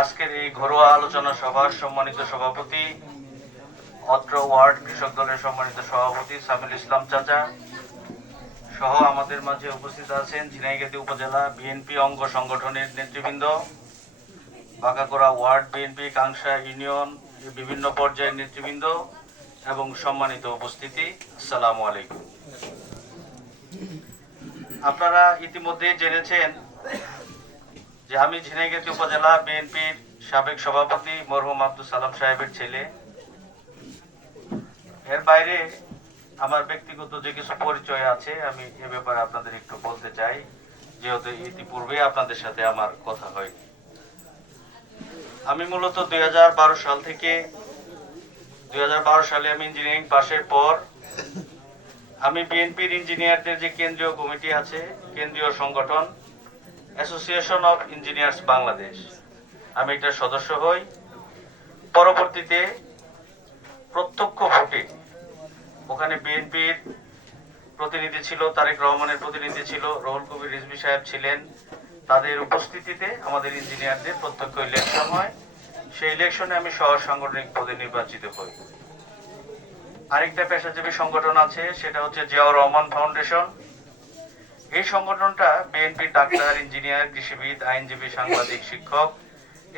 আজকের এই ঘরোয়া আলোচনা সভার সম্মানিত সভাপতি, অত্র ওয়ার্ড কৃষক দলের সম্মানিত সভাপতি সামিল ইসলাম চাচা সহ আমাদের মাঝে উপস্থিত আছেন ঝিনাইগাতি উপজেলা বিএনপি অঙ্গ সংগঠনের নেতৃবৃন্দ, বাঁকাকোড়া ওয়ার্ড বিএনপি কাংসা ইউনিয়ন বিভিন্ন পর্যায়ের নেতৃবৃন্দ এবং সম্মানিত উপস্থিতি, আসসালামু আলাইকুম। আপনারা ইতিমধ্যে জেনেছেন যে আমি ঝিনাইগাতি উপজেলা বিএনপির সাবেক সভাপতি মরহুম আব্দুল সালাম সাহেবের ছেলে। এর বাইরে আমার ব্যক্তিগত যে কিছু পরিচয় আছে আমি এ ব্যাপারে আপনাদের একটু বলতে চাই, যেহেতু ইতিপূর্বে আপনাদের সাথে আমার কথা হয়। আমি মূলত 2012 সাল থেকে 2012 সালে আমি ইঞ্জিনিয়ারিং পাশের পর আমি বিএনপির ইঞ্জিনিয়ারদের যে কেন্দ্রীয় কমিটি আছে, কেন্দ্রীয় সংগঠন অ্যাসোসিয়েশন অফ ইঞ্জিনিয়ার্স বাংলাদেশ, আমি এটার সদস্য হই। পরবর্তীতে প্রত্যক্ষ ভোটে ওখানে বিএনপির প্রতিনিধি ছিল, তারেক রহমানের প্রতিনিধি ছিল, রুহুল কবির রিজভী সাহেব ছিলেন। তাদের উপস্থিতিতে আমাদের ইঞ্জিনিয়ারদের প্রত্যক্ষ ইলেকশন হয়। সেই ইলেকশনে আমি সহ সাংগঠনিক পদে নির্বাচিত হই। আরেকটা পেশাজীবী সংগঠন আছে, সেটা হচ্ছে জিয়াউর রহমান ফাউন্ডেশন। এই সংগঠনটা বিএনপির ডাক্তার, ইঞ্জিনিয়ার, কৃষিবিদ, আইনজীবী, সাংবাদিক, শিক্ষক,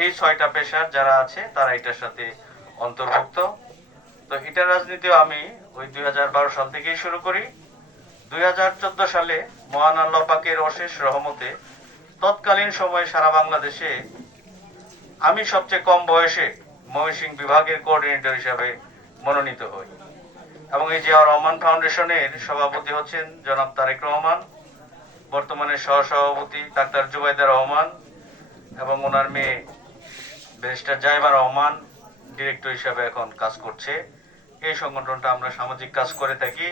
এই 6টা পেশার যারা আছে তারা এটার সাথে অন্তর্ভুক্ত। তো এটার রাজনীতিও আমি ওই 2012 সাল থেকেই শুরু করি। 2014 সালে মহান আল্লাহ পাকের অশেষ রহমতে তৎকালীন সময়ে সারা বাংলাদেশে আমি সবচেয়ে কম বয়সে ময়মনসিংহ বিভাগের কোঅর্ডিনেটর হিসাবে মনোনীত হই এবং এই জিয়াউর রহমান ফাউন্ডেশনের সভাপতি হচ্ছেন জনাব তারেক রহমান, বর্তমানে সহসভাপতি ডাক্তার জুবাইদা রহমান এবং ওনার মেয়ে ব্যারিস্টার জাইমা রহমান ডিরেক্টর হিসাবে এখন কাজ করছে। এই সংগঠনটা আমরা সামাজিক কাজ করে থাকি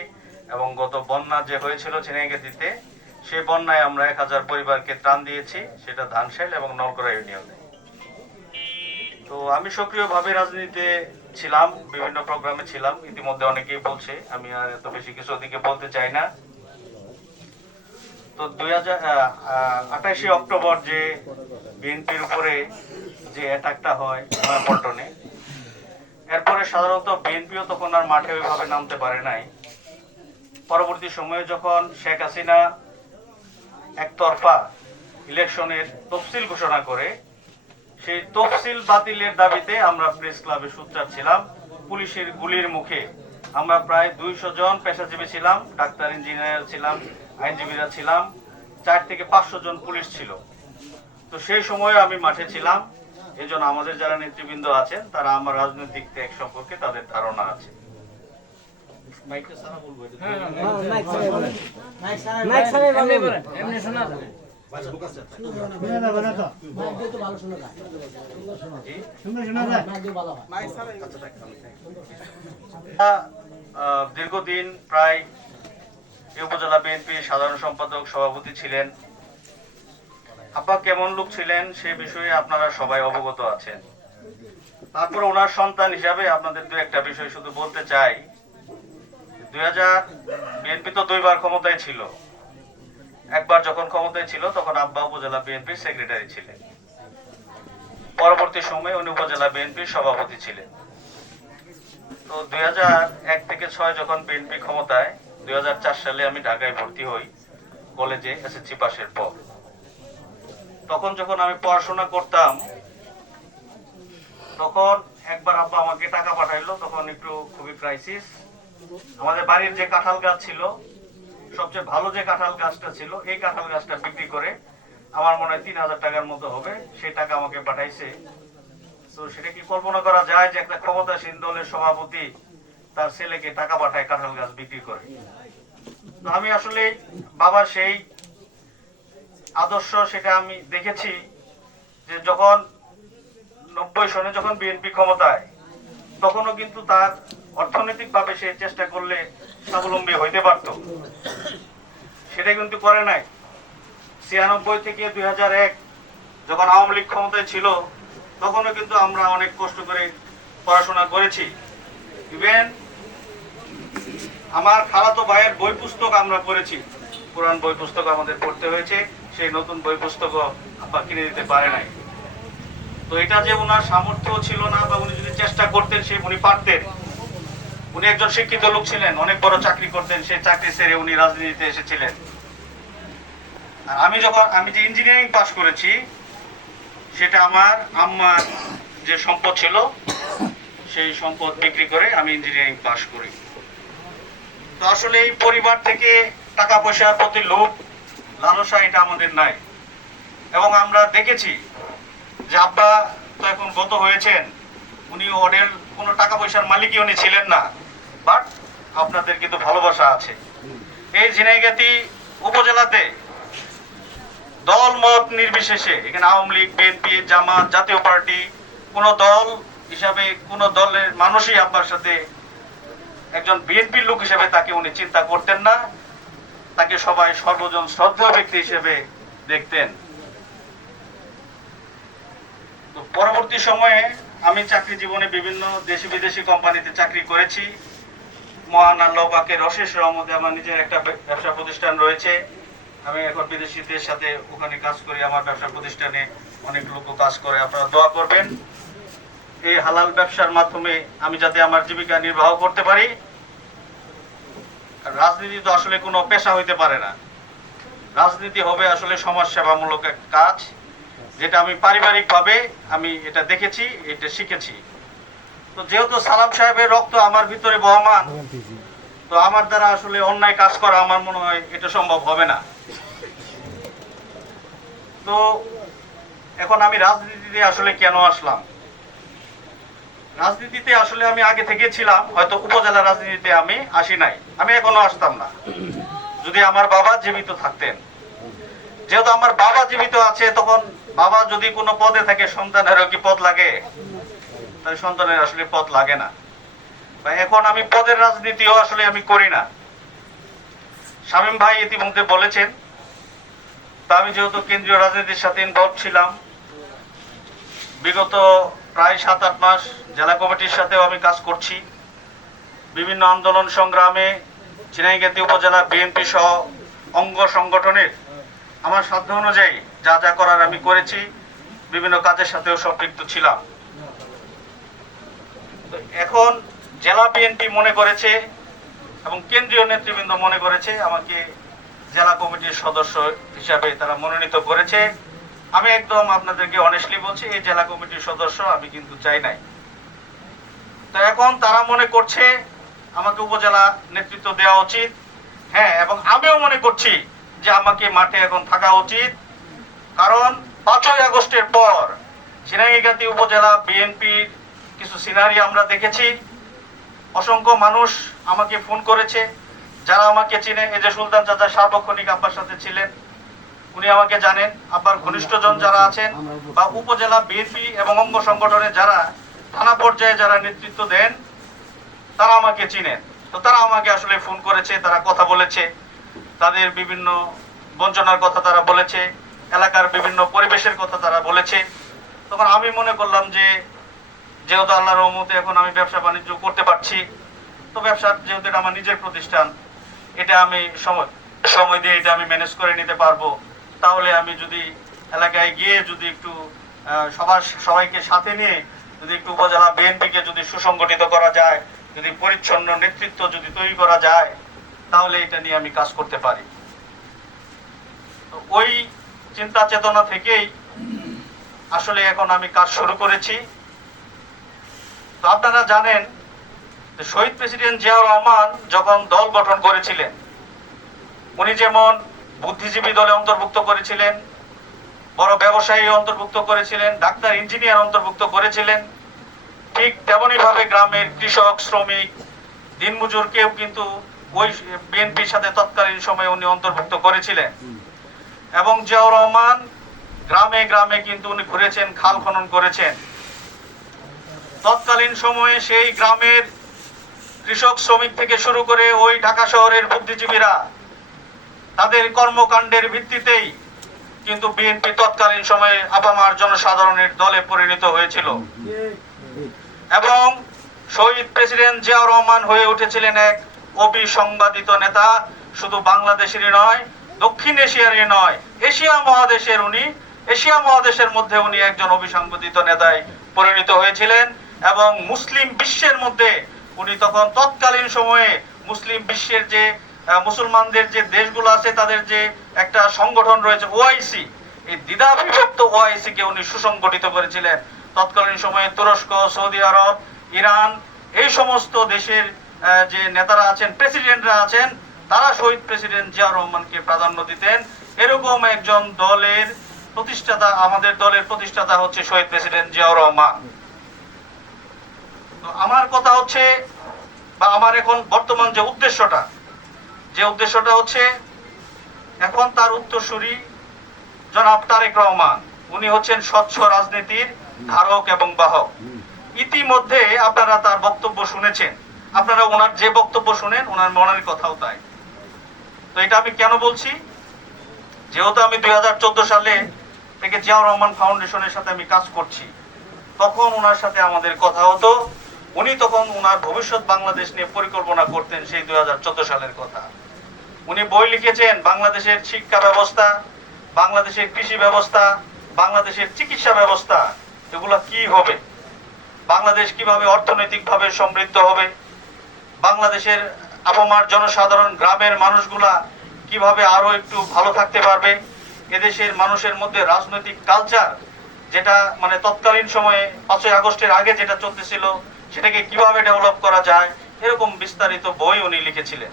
এবং গত বন্যা যে হয়েছিল ঝিনাইগাতিতে, সেই বন্যায় আমরা 1000 পরিবারকে ত্রাণ দিয়েছি, সেটা ধানশাইল এবং নলগড়া ইউনিয়নে। তো আমি সক্রিয়ভাবে রাজনীতিতে ছিলাম, বিভিন্ন প্রোগ্রামে ছিলাম, ইতিমধ্যে অনেকেই বলছে, আমি আর এত বেশি কিছু ওদিকে বলতে চাই না। তো 28 অক্টোবর যে বিএনপির উপরে যে অ্যাটাকটা হয় নয়াপল্টনে, এরপরে সাধারণত বিএনপিও তখন আর মাঠে ওইভাবে নামতে পারে নাই। পরবর্তী সময়ে যখন শেখ হাসিনা একতরফা ইলেকশনের তফসিল ঘোষণা করে, সেই তফসিল বাতিলের দাবিতে আমরা প্রেস ক্লাবে সোচ্চার ছিলাম। পুলিশের গুলির মুখে আমরা প্রায় 200 জন পেশাজীবী ছিলাম, ডাক্তার, ইঞ্জিনিয়ার ছিলাম, আইনজীবীরা ছিলাম, 4 থেকে 500 জন পুলিশ ছিল। তো সেই সময়ে আমি মাঠে ছিলাম। এই জন্য আমাদের যারা নেতৃবৃন্দ আছেন তারা আমার রাজনৈতিক ত্যাগ সম্পর্কে তাদের ধারণা আছে। দীর্ঘদিন প্রায় উপজেলা বিএনপির সাধারণ সম্পাদক, সভাপতি ছিলেন। আব্বা কেমন লোক ছিলেন সে বিষয়ে আপনারা সবাই অবগত আছেন। তারপর ওনার সন্তান হিসাবে আপনাদের দু একটা বিষয় শুধু বলতে চাই। বিএনপি তো 2 বার ক্ষমতায় ছিল। একবার যখন ক্ষমতায় ছিল তখন আব্বা উপজেলা বিএনপির সেক্রেটারি ছিলেন। পরবর্তী সময়ে উনি উপজেলা বিএনপির সভাপতি ছিলেন। তো 2001 থেকে 6 যখন বিএনপি ক্ষমতায়, 2004 সালে আমি ঢাকায় ভর্তি হই কলেজে এসএসসি পাশের পর। তখন যখন আমি পড়াশোনা করতাম, তখন একবার আব্বা আমাকে টাকা পাঠাইলো, তখন একটু খুবই ক্রাইসিস। আমাদের বাড়ির যে কাঁঠাল গাছ ছিল, সবচেয়ে ভালো যে কাঁঠাল গাছটা ছিল, এই কাঁঠাল গাছটা বিক্রি করে আমার মনে হয় 3000 টাকার মতো হবে, সেই টাকা আমাকে পাঠাইছে। তো সেটা কি কল্পনা করা যায় যে একটা ক্ষমতাসীন দলের সভাপতি তার ছেলেকে টাকা পাঠায় কাঁঠাল গাছ বিক্রি করে? তো আমি আসলে বাবার সেই আদর্শ, সেটা আমি দেখেছি যে যখন 90 সনে যখন বিএনপি ক্ষমতায়, তখনও কিন্তু তার অর্থনৈতিকভাবে সে চেষ্টা করলে স্বাবলম্বী হইতে পারত, সেটা কিন্তু করে নাই। 96 থেকে 2001 যখন আওয়ামী লীগ ক্ষমতায় ছিল, তখনও কিন্তু আমরা অনেক কষ্ট করে পড়াশোনা করেছি। ইভেন আমার খালাতো ভাইয়ের বই পুস্তক আমরা পড়েছি, পুরান বই পুস্তক আমাদের পড়তে হয়েছে, সেই নতুন বই পুস্তকও আব্বা কিনে দিতে পারে নাই। তো এটা যে ওনার সামর্থ্য ছিল না বা উনি যদি চেষ্টা করতেন সে উনি পারতেন। উনি একজন শিক্ষিত লোক ছিলেন, অনেক বড় চাকরি করতেন, সেই চাকরি ছেড়ে উনি রাজনীতিতে এসেছিলেন। আর আমি যে ইঞ্জিনিয়ারিং পাস করেছি সেটা আমার আম্মার যে সম্পদ ছিল সেই সম্পদ বিক্রি করে আমি ইঞ্জিনিয়ারিং পাস করি। তো আসলে এই পরিবার থেকে টাকা পয়সার প্রতি লোভ লালসা এটা আমাদের নাই। এবং আমরা দেখেছি যে আব্বা তো এখন গত হয়েছেন, উনি ওদের কোনো টাকা পয়সার মালিকই উনি ছিলেন না, বাট আপনাদের কিন্তু ভালোবাসা আছে। এই ঝিনাইগাতি উপজেলাতে দল মত নির্বিশেষে এখানে আওয়ামী লীগ, বিএনপি, জামাত, জাতীয় পার্টি কোনো দল হিসাবে কোনো দলের মানুষই আব্বার সাথে একজন বিএনপির লোক হিসেবে তাকে উনি চিন্তা করতেন না, তাকে সবাই সর্বজন শ্রদ্ধেয় ব্যক্তি হিসেবে দেখতেন। তো পরবর্তী সময়ে আমি চাকরি জীবনে বিভিন্ন দেশি বিদেশি কোম্পানিতে চাকরি করেছি। মহান আল্লাহ পাকের অশেষ রহমতে আমার নিজের একটা ব্যবসা প্রতিষ্ঠান রয়েছে। আমি এখন বিদেশিদের সাথে ওখানে কাজ করি, আমার ব্যবসা প্রতিষ্ঠানে অনেক লোক কাজ করে। আপনারা দোয়া করবেন এই হালাল ব্যবসার মাধ্যমে আমি যাতে আমার জীবিকা নির্বাহ করতে পারি। রাজনীতি তো আসলে কোনো পেশা হইতে পারে না, রাজনীতি হবে আসলে সমাজ সেবামূলক এক কাজ, যেটা আমি পারিবারিকভাবে আমি এটা দেখেছি, এটা শিখেছি। তো যেহেতু সালাম সাহেবের রক্ত আমার ভিতরে বহমান, তো আমার দ্বারা আসলে অন্যায় কাজ করা আমার মনে হয় এটা সম্ভব হবে না। তো এখন আমি রাজনীতিতে আসলে কেন আসলাম? রাজনীতিতে আসলে আমি আগে থেকে ছিলাম, হয়তো উপজেলা রাজনীতিতে আমি আসি নাই, আমি এখনো আসতাম না যদি আমার বাবা জীবিত থাকতেন। যেহেতু আমার বাবা জীবিত আছে, তখন বাবা যদি কোনো পদে থাকে সন্তানেরও কি পদ লাগে? তাই সন্তানের আসলে পদ লাগে না। এখন আমি পদের রাজনীতিও আসলে আমি করি না। শামীম ভাই ইতিমধ্যে বলেছেন, তা আমি যেহেতু কেন্দ্রীয় রাজনীতির সাথে ইনভলভ ছিলাম, বিগত প্রায় 7-8 মাস জেলা কমিটির সাথেও আমি কাজ করছি। বিভিন্ন আন্দোলন সংগ্রামে ঝিনাইগাতি উপজেলা বিএনপি সহ অঙ্গ সংগঠনের আমার সাধ্য অনুযায়ী যা যা করার আমি করেছি, বিভিন্ন কাজের সাথেও সম্পৃক্ত ছিলাম। এখন জেলা বিএনপি মনে করেছে এবং কেন্দ্রীয় নেতৃবৃন্দ মনে করেছে আমাকে জেলা কমিটির সদস্য হিসাবে তারা মনোনীত করেছে। আমি একদম আপনাদেরকে অনেস্টলি বলছি, এই জেলা কমিটির সদস্য আমি কিন্তু চাই নাই। তো এখন তারা মনে করছে আমাকে উপজেলা নেতৃত্ব দেওয়া উচিত। হ্যাঁ, এবং আমিও মনে করছি যে আমাকে মাঠে এখন থাকা উচিত, কারণ 5ই আগস্টের পর ঝিনাইগাতি উপজেলা বিএনপির কিছু সিনারি আমরা দেখেছি। অসংখ্য মানুষ আমাকে ফোন করেছে, যারা আমাকে চিনে। এই যে সুলতান চাচা সার্বক্ষণিক আব্বার সাথে ছিলেন, উনি আমাকে জানেন। আব্বার ঘনিষ্ঠজন যারা আছেন বা উপজেলা বিএনপি এবং অঙ্গ সংগঠনে যারা থানা পর্যায়ে যারা নেতৃত্ব দেন, তারা আমাকে চিনেন। তো তারা আমাকে আসলে ফোন করেছে, তারা কথা বলেছে, তাদের বিভিন্ন বঞ্চনার কথা তারা বলেছে, এলাকার বিভিন্ন পরিবেশের কথা তারা বলেছে। তখন আমি মনে করলাম যে যেহেতু আল্লাহর রহমতে এখন আমি ব্যবসা বাণিজ্য করতে পারছি, তো ব্যবসা যেহেতু এটা আমার নিজের প্রতিষ্ঠান, এটা আমি সময় দিয়ে এটা আমি ম্যানেজ করে নিতে পারবো। তাহলে আমি যদি এলাকায় গিয়ে যদি একটু সবাইকে সাথে নিয়ে যদি একটু উপজেলা বিএনপিকে যদি সুসংগঠিত করা যায়, যদি পরিচ্ছন্ন নেতৃত্ব যদি তৈরি করা যায়, তাহলে এটা নিয়ে আমি কাজ করতে পারি। তো ওই চিন্তা চেতনা থেকেই আসলে এখন আমি কাজ শুরু করেছি। তো আপনারা জানেন যে শহীদ প্রেসিডেন্ট জিয়াউর রহমান যখন দল গঠন করেছিলেন, উনি যেমন বুদ্ধিজীবী দলে অন্তর্ভুক্ত করেছিলেন, বড় ব্যবসায়ী অন্তর্ভুক্ত করেছিলেন, ডাক্তার, ইঞ্জিনিয়ার অন্তর্ভুক্ত করেছিলেন, ঠিক তেমনি ভাবে গ্রামের কৃষক, শ্রমিক, দিনমজুরকেও কিন্তু ওই বিএনপির সাথে তৎকালীন সময়ে উনি অন্তর্ভুক্ত করেছিলেন। এবং জিয়াউর রহমান গ্রামে গ্রামে কিন্তু উনি ঘুরেছেন, খাল খনন করেছেন। তৎকালীন সময়ে সেই গ্রামের কৃষক, শ্রমিক থেকে শুরু করে ওই ঢাকা শহরের বুদ্ধিজীবীরা তাদের কর্মকাণ্ডের ভিত্তিতেই কিন্তু বিএনপি তৎকালীন সময়ে আপামার জনসাধারণের দলে পরিণত হয়েছিল। এবং শহীদ প্রেসিডেন্ট জিয়াউর রহমান হয়ে উঠেছিলেন এক অবিসংবাদিত নেতা, শুধু বাংলাদেশেরই নয়, দক্ষিণ এশিয়ারই নয়, এশিয়া মহাদেশের উনি এশিয়া মহাদেশের মধ্যে উনি একজন অবিসংবাদিত নেতায় পরিণত হয়েছিলেন এবং মুসলিম বিশ্বের মধ্যে উনি তখন তৎকালীন সময়ে মুসলিম বিশ্বের যে মুসলমানদের যে দেশগুলো আছে তাদের যে একটা সংগঠন রয়েছে ওআইসি, এই দ্বিধা বিভক্ত ওআইসি কে উনি সুসংগঠিত করেছিলেন। তৎকালীন সময়ে তুরস্ক, সৌদি আরব, ইরান এই সমস্ত দেশের যে নেতারা আছেন, প্রেসিডেন্টরা আছেন, তারা শহীদ প্রেসিডেন্ট জিয়াউর রহমানকে প্রাধান্য দিতেন। এরকম একজন দলের প্রতিষ্ঠাতা, আমাদের দলের প্রতিষ্ঠাতা হচ্ছে শহীদ প্রেসিডেন্ট জিয়াউর রহমান। তো আমার কথা হচ্ছে, বা আমার এখন বর্তমান যে উদ্দেশ্যটা হচ্ছে, এখন তার উত্তরসূরি জনাব তারেক রহমান, উনি হচ্ছেন স্বচ্ছ রাজনীতির ধারক এবং বাহক। ইতিমধ্যে আপনারা তার বক্তব্য শুনেছেন, আপনারা ওনার যে বক্তব্য শুনেন ওনার মনের কথাও তাই। তো এটা আমি কেন বলছি, যেহেতু আমি 2014 সালে থেকে জিয়াউর রহমান ফাউন্ডেশনের সাথে আমি কাজ করছি, তখন ওনার সাথে আমাদের কথা হতো। উনি তখন ওনার ভবিষ্যৎ বাংলাদেশ নিয়ে পরিকল্পনা করতেন, সেই 2014 সালের কথা। উনি বই লিখেছেন বাংলাদেশের শিক্ষা ব্যবস্থা, বাংলাদেশের কৃষি ব্যবস্থা, বাংলাদেশের চিকিৎসা ব্যবস্থা, এগুলা কি হবে, বাংলাদেশ কিভাবে অর্থনৈতিকভাবে সমৃদ্ধ হবে, বাংলাদেশের আপামার জনসাধারণ গ্রামের মানুষগুলা কিভাবে আরো একটু ভালো থাকতে পারবে, এদেশের মানুষের মধ্যে রাজনৈতিক কালচার যেটা মানে তৎকালীন সময়ে 5ই আগস্টের আগে যেটা চলতেছিল সেটাকে কিভাবে ডেভেলপ করা যায়, এরকম বিস্তারিত বই উনি লিখেছিলেন।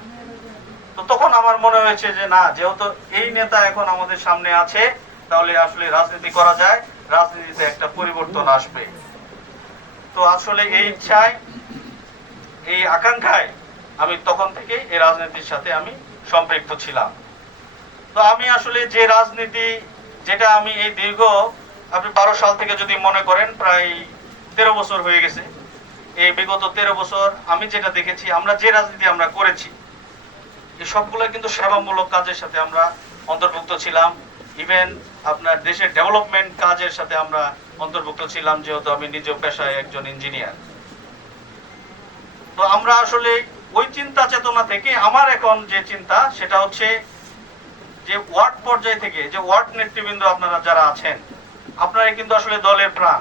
তো তখন আমার মনে হয়েছে যে না, যেহেতু এই নেতা এখন আমাদের সামনে আছে, তাহলে আসলে রাজনীতি করা যায়, রাজনীতিতে একটা পরিবর্তন আসবে। তো আসলে এই ইচ্ছায়, এই আকাঙ্ক্ষায় আমি তখন থেকে এই রাজনীতির সাথে আমি সম্পৃক্ত ছিলাম। তো আমি আসলে যে রাজনীতি, যেটা আমি এই দীর্ঘ, আপনি 12 সাল থেকে যদি মনে করেন, প্রায় 13 বছর হয়ে গেছে। এই বিগত 13 বছর আমি যেটা দেখেছি, আমরা যে রাজনীতি আমরা করেছি, এই সবগুলো কিন্তু সেবামূলক কাজের সাথে আমরা অন্তর্ভুক্ত ছিলাম। ইভেন আপনার দেশের ডেভেলপমেন্ট কাজের সাথে আমরা অন্তর্ভুক্ত ছিলাম, যেহেতু আমি নিজ পেশায় একজন ইঞ্জিনিয়ার। তো আমরা আসলে ওই চিন্তা চেতনা থেকে আমার এখন যে চিন্তা, সেটা হচ্ছে যে ওয়ার্ড পর্যায় থেকে, যে ওয়ার্ড নেতৃবৃন্দ আপনারা যারা আছেন, আপনারা কিন্তু আসলে দলের প্রাণ।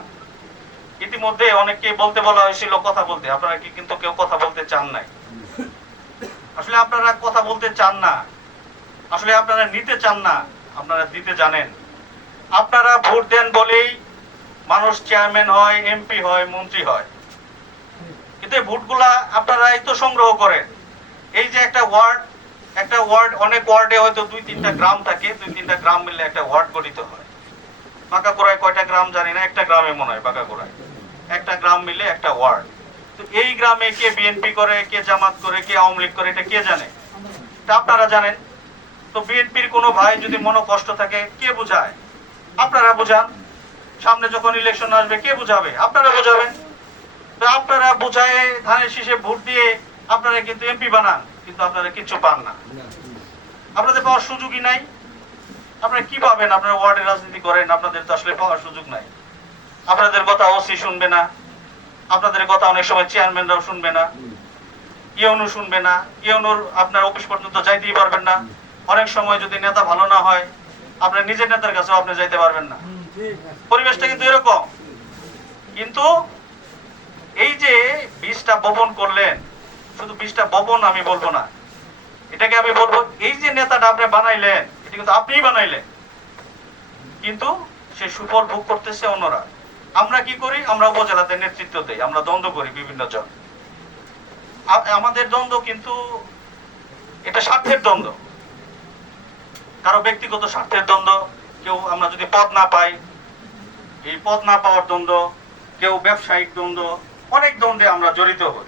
ইতিমধ্যে অনেককে বলতে বলা হয়েছিল কথা বলতে, আপনারা কি কিন্তু কেউ কথা বলতে চান নাই। আসলে আপনারা কথা বলতে চান না, আসলে আপনারা নিতে চান না, আপনারা দিতে জানেন। আপনারা ভোট দেন বলেই মানুষ চেয়ারম্যান হয়, এমপি হয়, মন্ত্রী হয়। কিন্তু এই ভোটগুলা আপনারাই তো সংগ্রহ করেন। এই যে একটা ওয়ার্ড, অনেক ওয়ার্ডে হয়তো 2-3টা গ্রাম থাকে, 2-3টা গ্রাম মিলে একটা ওয়ার্ড গঠিত হয়। বাঁকাকোড়ায় কয়টা গ্রাম জানি না, একটা গ্রামে মনে হয় বাঁকাকোড়ায়, একটা গ্রাম মিলে একটা ওয়ার্ড। তো এই গ্রামে কে বিএনপি করে, কে জামাত করে, কে আওয়ামী লীগ করে, এটা কে জানে? এটা আপনারা জানেন। তো বিএনপির কোনো ভাই যদি মনে কষ্ট থাকে, কে বুঝায়? আপনারা বুঝান। সামনে যখন ইলেকশন আসবে, কে বুঝাবে? আপনারা বুঝাবেন। তো আপনারা বুঝায় ধানের শীষে ভোট দিয়ে আপনারা কিন্তু এমপি বানান, কিন্তু আপনারা কিছু পান না, আপনাদের পাওয়ার সুযোগই নাই। আপনারা কি পাবেন? আপনারা ওয়ার্ডে রাজনীতি করেন, আপনাদের তো আসলে পাওয়ার সুযোগ নাই। আপনাদের কথা ওসি শুনবে না, আপনাদের কথা অনেক সময় চেয়ারম্যানরাও শুনবে না, ইউনু শুনবে না, ইউনুর আপনার অফিস পর্যন্ত যাইতেই পারবেন না। অনেক সময় যদি নেতা ভালো না হয়, আপনার নিজের নেতার কাছেও আপনি যাইতে পারবেন না। পরিবেশটা কিন্তু এরকম। কিন্তু এই যে 20টা ভবন করলেন, শুধু 20টা ভবন আমি বলবো না, এটাকে আমি বলবো এই যে নেতাটা আপনি বানাইলেন, এটা কিন্তু আপনিই বানাইলেন, কিন্তু সে সুফল ভোগ করতেছে অন্যরা। আমরা কি করি? আমরা উপজেলাতে নেতৃত্ব দেই, আমরা দ্বন্দ্ব করি বিভিন্ন জন। আমাদের দ্বন্দ্ব কিন্তু এটা স্বার্থের দ্বন্দ্ব, কারো ব্যক্তিগত স্বার্থের দ্বন্দ্ব। কেউ আমরা যদি পদ না পাই, এই পদ না পাওয়ার দ্বন্দ্ব, কেউ ব্যবসায়িক দ্বন্দ্ব, অনেক দ্বন্দ্বে আমরা জড়িত হই।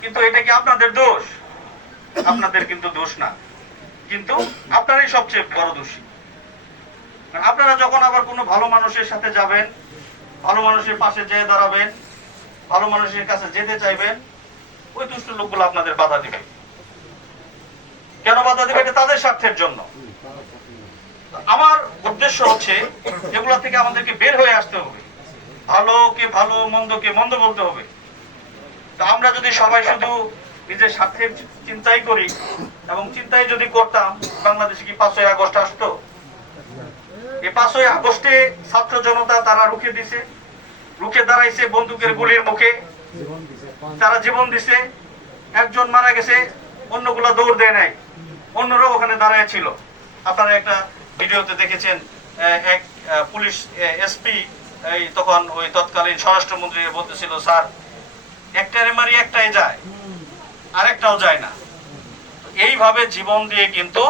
কিন্তু এটা কি আপনাদের দোষ? আপনাদের কিন্তু দোষ না, কিন্তু আপনারাই সবচেয়ে বড় দোষী। আপনারা যখন আবার কোনো ভালো মানুষের সাথে যাবেন, ভালো মানুষের পাশে যেয়ে দাঁড়াবেন, ভালো মানুষের কাছে যেতে চাইবেন, ওই দুষ্ট লোকগুলো আপনাদের বাধা দিবে। কেন বাধা দিবে? এটা তাদের স্বার্থের জন্য। আমার উদ্দেশ্য হচ্ছে এগুলা থেকে আমাদেরকে বের হয়ে আসতে হবে, ভালোকে ভালো, মন্দকে মন্দ বলতে হবে। তা আমরা যদি সবাই শুধু নিজের স্বার্থের চিন্তাই করি, এবং চিন্তাই যদি করতাম, বাংলাদেশে কি 5ই আগস্ট আসতো? এই 5ই আগস্টে ছাত্র জনতা তারা রুখে দাঁড়াইছে বন্দুকের গুলির মুখে, তারা জীবন দিছে। একজন মারা গেছে, অন্যগুলা দৌড় দেয় নাই, অন্যরাও ওখানে দাঁড়ায় ছিল। আপনারা একটা ভিডিওতে দেখেছেন, এক পুলিশ এসপি তখন ওই তৎকালীন স্বরাষ্ট্রমন্ত্রী বলতেছিল, স্যার একটারে মারি একটাই যায়, আরেকটাও যায় না। এইভাবে জীবন দিয়ে কিন্তু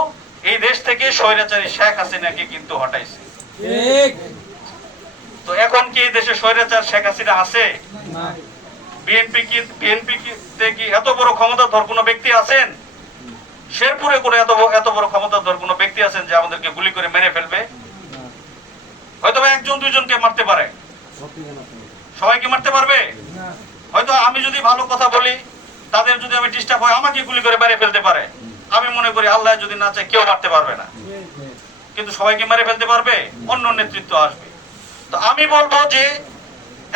এই দেশ থেকে স্বৈরাচারী শেখ হাসিনাকে কিন্তু হটাইছে। তো এখন কি এই দেশে স্বৈরাচার শেখ হাসিনা আছে? বিএনপি কি এত বড় ক্ষমতাধর কোনো ব্যক্তি আছেন? শেরপুরে কোনো এত বড় ক্ষমতাধর কোনো ব্যক্তি আছেন যে আমাদেরকে গুলি করে মেরে ফেলবে? হয়তো একজন দুইজনকে মারতে পারে, সবাইকে মারতে পারবে? হয়তো আমি যদি ভালো কথা বলি, তাদের যদি আমি ডিস্টার্ব হয়, আমাকে গুলি করে মেরে ফেলতে পারে। আমি মনে করি আল্লাহ যদি না চায় কেউ মারতে পারবে না, কিন্তু সবাইকে মেরে ফেলতে পারবে? অন্য নেতৃত্ব আসবে। তো আমি বলবো যে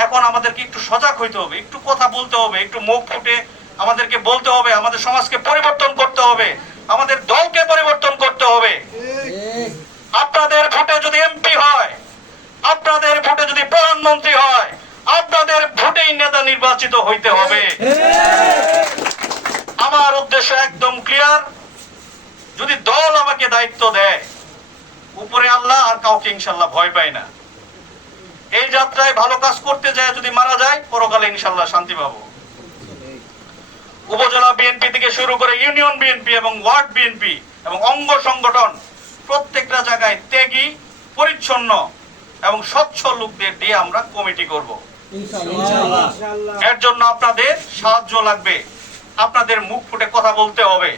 এখন আমাদেরকে একটু সজাগ হইতে হবে, একটু কথা বলতে হবে, একটু মুখ ফুটে আমাদেরকে বলতে হবে। আমাদের সমাজকে পরিবর্তন করতে হবে, আমাদের দলকে পরিবর্তন করতে হবে। আপনাদের ভোটে যদি এমপি হয়, আপনাদের ভোটে যদি প্রধানমন্ত্রী হয়, আপনাদের ভোটেই নেতা নির্বাচিত হইতে হবে। আমার উদ্দেশ্য একদম ক্লিয়ার। যদি দল আমাকে দায়িত্ব দেয়, উপরে আল্লাহ, আর কাউকে ইনশাল্লাহ ভয় পাই না। এই যাত্রায় ভালো কাজ করতে যায় যদি মারা যায়, পরকালে ইনশাল্লাহ শান্তি পাবো। উপজেলা বিএনপি থেকে শুরু করে ইউনিয়ন বিএনপি এবং ওয়ার্ড বিএনপি এবং অঙ্গ সংগঠন প্রত্যেকটা জায়গায় ত্যাগী, পরিচ্ছন্ন এবং স্বচ্ছ লোকদের দিয়ে আমরা কমিটি করব। এর জন্য আপনাদের সাহায্য লাগবে, আপনাদের মুখ ফুটে কথা বলতে হবে।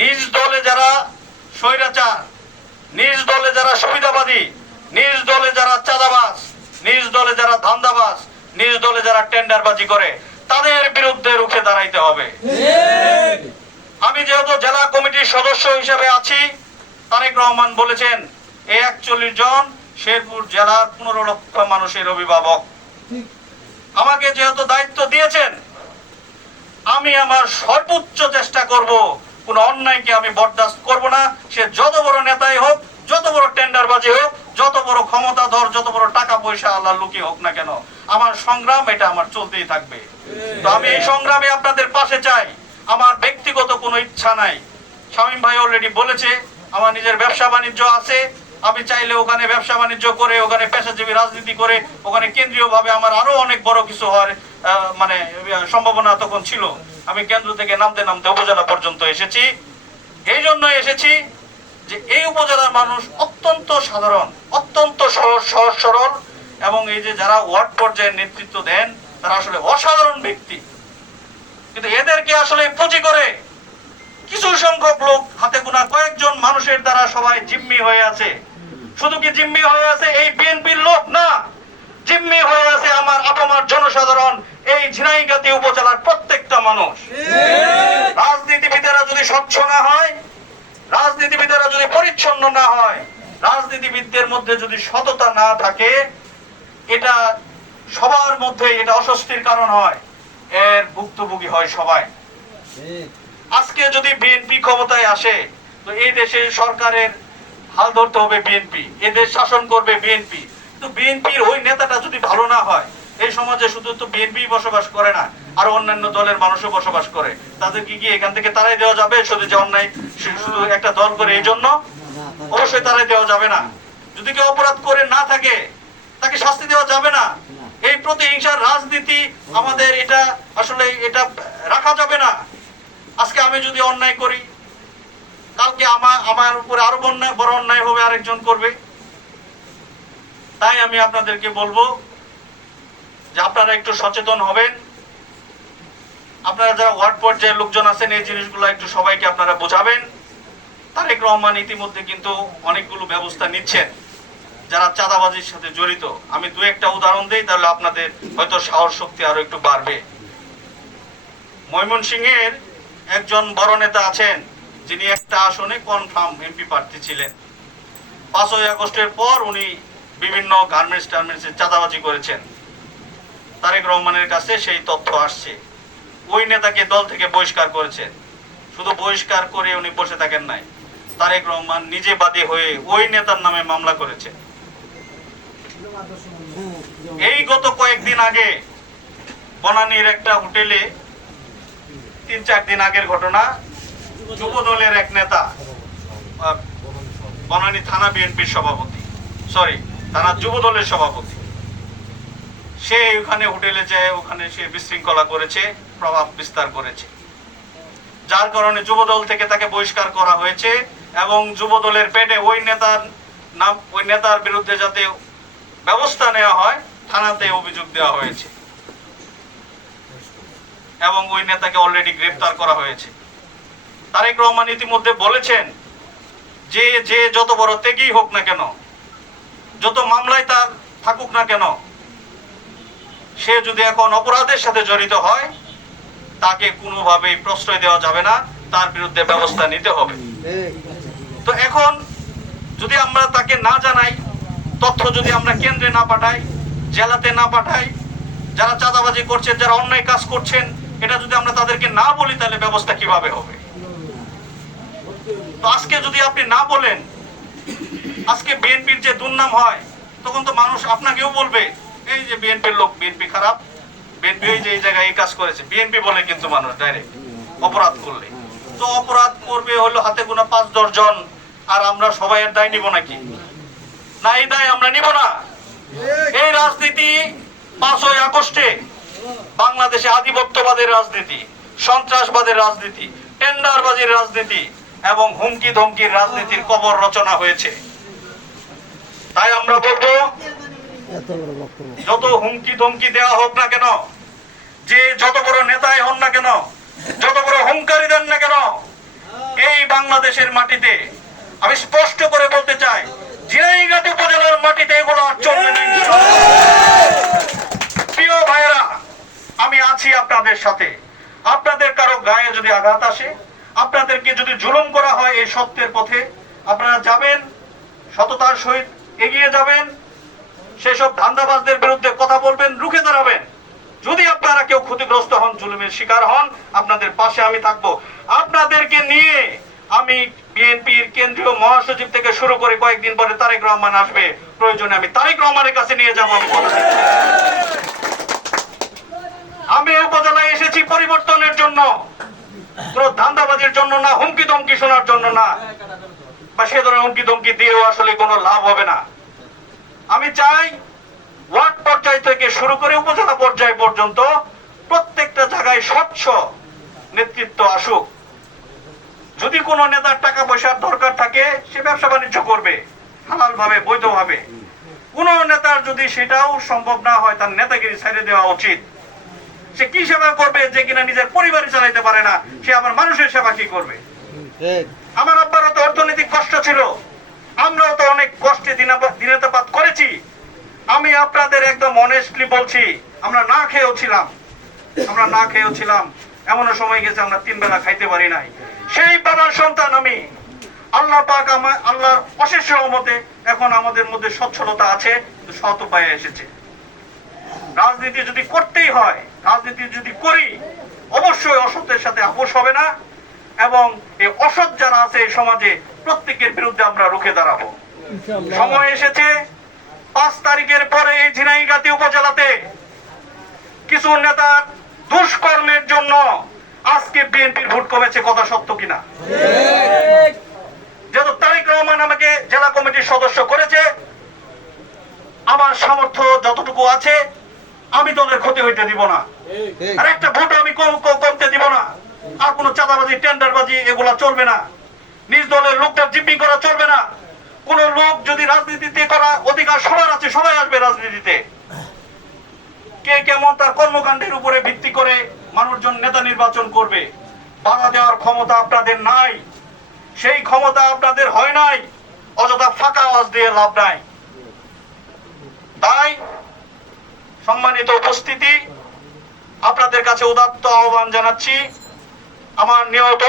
নিজ দলে যারা স্বৈরাচার, নিজ দলে যারা সুবিধাবাদী, নিজ দলে যারা চাঁদাবাজ, নিজ দলে যারা ধান্দাবাজ, নিজ দলে যারা টেন্ডারবাজি করে, তাদের বিরুদ্ধে রুখে দাঁড়াইতে হবে। আমি যেহেতু জেলা কমিটির সদস্য হিসেবে আছি, তারেক রহমান বলেছেন এই 41 জন শেরপুর জেলার 15 লক্ষ মানুষের অভিভাবক। আমাকে যেহেতু দায়িত্ব দিয়েছেন, আমি আমার সর্বোচ্চ চেষ্টা করব, কোন অন্যায়কে আমি বরদাস্ত করব না। সে যত বড় নেতাই হোক, যত বড় টেন্ডারবাজি হোক, যত বড় ক্ষমতাধর, যত বড় টাকা পয়সা আল্লাহ লুকিয়ে হোক না কেন, আমার সংগ্রাম এটা আমার চলতেই থাকবে। তো আমি এই সংগ্রামে আপনাদের পাশে চাই। আমার ব্যক্তিগত কোনো ইচ্ছা নাই। শামীম ভাই অলরেডি বলেছে আমার নিজের ব্যবসা বাণিজ্য আছে। আমি চাইলে ওখানে ব্যবসা বাণিজ্য করে, ওখানে পেশাজীবী রাজনীতি করে, ওখানে কেন্দ্রীয় ভাবে আমার আরো অনেক বড় কিছু হওয়ার মানে সম্ভাবনা তখন ছিল। আমি কেন্দ্র থেকে নামতে নামতে উপজেলা পর্যন্ত এসেছি। এই জন্য এসেছি যে এই উপজেলার মানুষ অত্যন্ত সাধারণ, অত্যন্ত সহজ সরল, এবং এই যে যারা ওয়ার্ড পর্যায়ে নেতৃত্ব দেন তারা আসলে অসাধারণ ব্যক্তি। কিন্তু এদেরকে আসলে পুঁজি করে কিছু সংখ্যক লোক, হাতে গোনা কয়েকজন মানুষের দ্বারা সবাই জিম্মি হয়ে আছে। শুধু কি জিম্মি হয়ে আছে এই বিএনপির লোক না, জিম্মি হয়ে আছে আমার আপামার জনসাধারণ, এই ঝিনাইগাতি উপজেলার প্রত্যেকটা মানুষ। রাজনীতিবিদেরা যদি স্বচ্ছ না হয়, রাজনীতিবিদেরা যদি পরিচ্ছন্ন না হয়, রাজনীতিবিদদের মধ্যে যদি সততা না থাকে, এটা সবার মধ্যে এটা অস্বস্তির কারণ হয়, এর ভুক্তভোগী হয় সবাই। আজকে যদি বিএনপি ক্ষমতায় আসে, তো এই দেশের সরকারের হাল ধরতে হবে বিএনপি, এদের শাসন করবে বিএনপি। তো বিএনপির ওই নেতাটা যদি ভালো না হয়, এই সমাজে শুধু তো বিএনপি বসবাস করে না, আর অন্যান্য দলের মানুষও বসবাস করে। তাদেরকে কি এখান থেকে তাড়াই দেওয়া যাবে? শুধু যে অন্যায় শুধু একটা দল করে এই জন্য অবশ্যই তাড়াই দেওয়া যাবে না। যদি কেউ অপরাধ করে না থাকে, তাকে শাস্তি দেওয়া যাবে না। এই প্রতিহিংসার রাজনীতি আমাদের এটা আসলে এটা রাখা যাবে না। আজকে আমি যদি অন্যায় করি, কালকে আমার উপরে আরো বড় অন্যায় হবে, আরেকজন করবে। তাই আমি আপনাদেরকে বলবো যে আপনারা একটু সচেতন হবেন। আপনারা যারা ওয়ার্ড পর্যায়ের লোকজন আছেন, এই জিনিসগুলো একটু সবাইকে আপনারা বোঝাবেন। তারেক রহমান ইতিমধ্যে কিন্তু অনেকগুলো ব্যবস্থা নিচ্ছেন যারা চাঁদাবাজির সাথে জড়িত। আমি দু একটা উদাহরণ দেই, তাহলে আপনাদের হয়তো সাহস শক্তি আরো একটু বাড়বে। ময়মনসিংহের একজন বড় নেতা আছেন, যিনি একটা আসনে কনফার্ম এমপি প্রার্থী ছিলেন। 5ই আগস্টের পর উনি বিভিন্ন গার্মেন্টসে চাঁদাবাজি করেছেন। তারেক রহমানের কাছে সেই তথ্য আসছে। ওই নেতাকে দল থেকে বহিষ্কার করেছেন। শুধু বহিষ্কার করে উনি বসে থাকেন নাই, তারেক রহমান নিজে বাদী হয়ে ওই নেতার নামে মামলা করেছেন। এই গত কয়েকদিন আগে বনানীর একটা হোটেলে 3-4 দিন আগের ঘটনা, যুব দলের এক নেতা, বনানী থানা বিএনপির সভাপতি, থানা যুব দলের সভাপতি, সে ওখানে হোটেলে যায়, ওখানে সে বিশৃঙ্খলা করেছে, প্রভাব বিস্তার করেছে, যার কারণে যুব দল থেকে তাকে বহিষ্কার করা হয়েছে এবং যুব দলের পেটে ওই নেতার বিরুদ্ধে যাতে ব্যবস্থা নেওয়া হয় থানাতে অভিযোগ দেওয়া হয়েছে এবং ওই নেতাকে অলরেডি গ্রেফতার করা হয়েছে। তারেক রহমান ইতিমধ্যে বলেছেন যে যে যত বড় ত্যাগী হোক না কেন, যত মামলায় তার থাকুক না কেন, সে যদি এখন অপরাধের সাথে জড়িত হয় তাকে কোনোভাবেই প্রশ্রয় দেওয়া যাবে না, তার বিরুদ্ধে ব্যবস্থা নিতে হবে। তো এখন যদি আমরা তাকে না জানাই, তথ্য যদি আমরা কেন্দ্রে না পাঠাই, জেলাতে না পাঠাই, যারা চাঁদাবাজি করছেন, যারা অন্যায় কাজ করছেন, এটা যদি আমরা তাদেরকে না বলি তাহলে ব্যবস্থা কিভাবে হবে? তো আজকে যদি আপনি না বলেন, আজকে বিএনপির যে দুর্নাম হয়, তখন তো মানুষ আপনাকেও বলবে এই যে বিএনপির লোক, বিএনপি খারাপ, বিএনপি ওই যে এই জায়গায় এই কাজ করেছে, বিএনপি বলে কিন্তু মানুষ ডাইরেক্ট অপরাধ করলে। তো অপরাধ করবে হলো হাতে গোনা 5-10 জন, আর আমরা সবাই এর দায় নিব নাকি? না, এই দায় আমরা নিব না। এই রাজনীতি 5ই আগস্টে বাংলাদেশে আধিপত্যবাদের রাজনীতি, সন্ত্রাসবাদের রাজনীতি, টেন্ডারবাজির রাজনীতি এবং হুমকি ধমকির রাজনীতির কবর রচনা হয়েছে। তাই আমরা বলবো, যত হুমকি ধমকি দেওয়া হোক না কেন, যে যত বড় নেতাই হন না কেন, যত বড় হুঙ্কারি দেন না কেন, এই বাংলাদেশের মাটিতে আমি স্পষ্ট করে বলতে চাই, ঝিনাইগাতি উপজেলার মাটিতে এগুলো আর চলবে না। প্রিয় ভাইয়েরা, আমি আছি আপনাদের সাথে। আপনাদের কারো গায়ে যদি আঘাত আসে, আপনাদেরকে যদি জুলুম করা হয় এই সত্যের পথে, আপনারা যাবেন, সততার সহিত এগিয়ে যাবেন, সেসব ধান্দাবাজদের বিরুদ্ধে কথা বলবেন, রুখে দাঁড়াবেন। যদি আপনারা কেউ ক্ষতিগ্রস্ত হন, জুলুমের শিকার হন, আপনাদের পাশে আমি থাকবো। আপনাদেরকে নিয়ে আমি বিএনপির কেন্দ্রীয় মহাসচিব থেকে শুরু করে কয়েকদিন পরে তারেক রহমান আসবে, প্রয়োজনে আমি তারেক রহমানের কাছে নিয়ে যাবো। আমি উপজেলায় এসেছি পরিবর্তনের জন্য, ধান্দাবাজির জন্য না, হুমকি ধমকি শোনার জন্য না, বা সে ধরনের হুমকি ধমকি দিয়েও আসলে কোনো লাভ হবে না। আমি চাই ওয়ার্ড পর্যায় থেকে শুরু করে উপজেলা পর্যায় পর্যন্ত প্রত্যেকটা জায়গায় স্বচ্ছ নেতৃত্ব আসুক। যদি কোনো নেতার টাকা পয়সার দরকার থাকে, সে ব্যবসা বাণিজ্য করবে হালাল ভাবে, বৈধ ভাবে। কোন নেতার যদি সেটাও সম্ভব না হয়, তার নেতাগিরি ছেড়ে দেওয়া উচিত। সে কি সেবা করবে যে কিনা নিজের পরিবারই চালাইতে পারে না, সে আবার মানুষের সেবা কি করবে? আমার আব্বারও তো অর্থনৈতিক কষ্ট ছিল, আমরাও তো অনেক কষ্টে দিনাতিপাত করেছি। আমি আপনাদের একদম অনেস্টলি বলছি, আমরা না খেয়েও ছিলাম, এমনও সময় গেছে আমরা 3 বেলা খাইতে পারি নাই। সেই বাবার সন্তান আমি। আল্লাহ পাক আল্লাহর অশেষ রহমতে এখন আমাদের মধ্যে সচ্ছলতা আছে, সৎ উপায়ে এসেছে। রাজনীতি যদি করতেই হয়, রাজনীতি যদি করি, অবশ্যই অসতের সাথে আপোষ হবে না, এবং এই অসৎ যারা আছে এই সমাজে প্রত্যেকের বিরুদ্ধে আমরা রুখে দাঁড়াবো। সময় এসেছে 5 তারিখের পরে এই ঝিনাইগাতি উপজেলাতে কিছু নেতার দুষ্কর্মের জন্য আজকে বিএনপির ভোট কমেছে, কথা সত্য কিনা? যেহেতু তারেক রহমান আমাকে জেলা কমিটির সদস্য করেছে, আমার সামর্থ্য যতটুকু আছে আমি দলের ক্ষতি হইতে দিব না, আর একটা ভোট আমি কমতে দিব না। আর কোনো চাঁদাবাজি, টেন্ডারবাজি এগুলা চলবে না। নিজ দলের লোকদের জিম্মি করা চলবে না। কোন লোক যদি রাজনীতিতে করা অধিকার সবার আছে, সবাই আসবে রাজনীতিতে। কে কেমন তার কর্মকাণ্ডের উপরে ভিত্তি করে মানুষজন নেতা নির্বাচন করবে, বাধা দেওয়ার ক্ষমতা আপনাদের নাই। সেই ক্ষমতা আপনাদের হয় নাই, অযথা ফাঁকা আওয়াজ দিয়ে লাভ নাই। তাই সম্মানিত উপস্থিতি, আপনাদের কাছে উদাত্ত আহ্বান জানাচ্ছি। আমার নিয়ত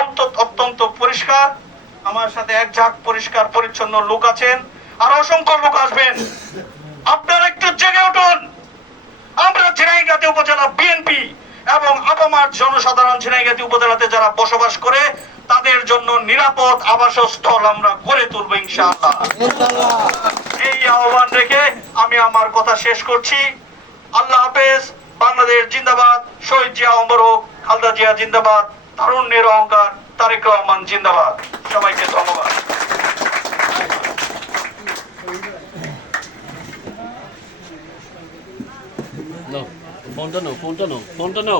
অত্যন্ত পরিষ্কার, আমার সাথে এক ঝাঁক পরিষ্কার পরিচ্ছন্ন লোক আছেন, আর অসংখ্য লোক আসবেন। আপনারা একটু জেগে উঠুন। আমরা ঝিনাইগাতি উপজেলা বিএনপি এবং আপামার জনসাধারণ ঝিনাইগাতি উপজেলাতে যারা বসবাস করে তাদের জন্য নিরাপদ আবাসস্থল আমরা গড়ে তুলবো ইনশাআল্লাহ। এই আহ্বান রেখে আমি আমার কথা শেষ করছি। আল্লাহ হাফেজ। বাংলাদেশ জিন্দাবাদ। শহীদ জিয়া অমর হোক। খালেদা জিয়া জিন্দাবাদ। তারুণ্যের অহংকার তারেক রহমান জিন্দাবাদ। সবাইকে ধন্যবাদ। No, phone to no.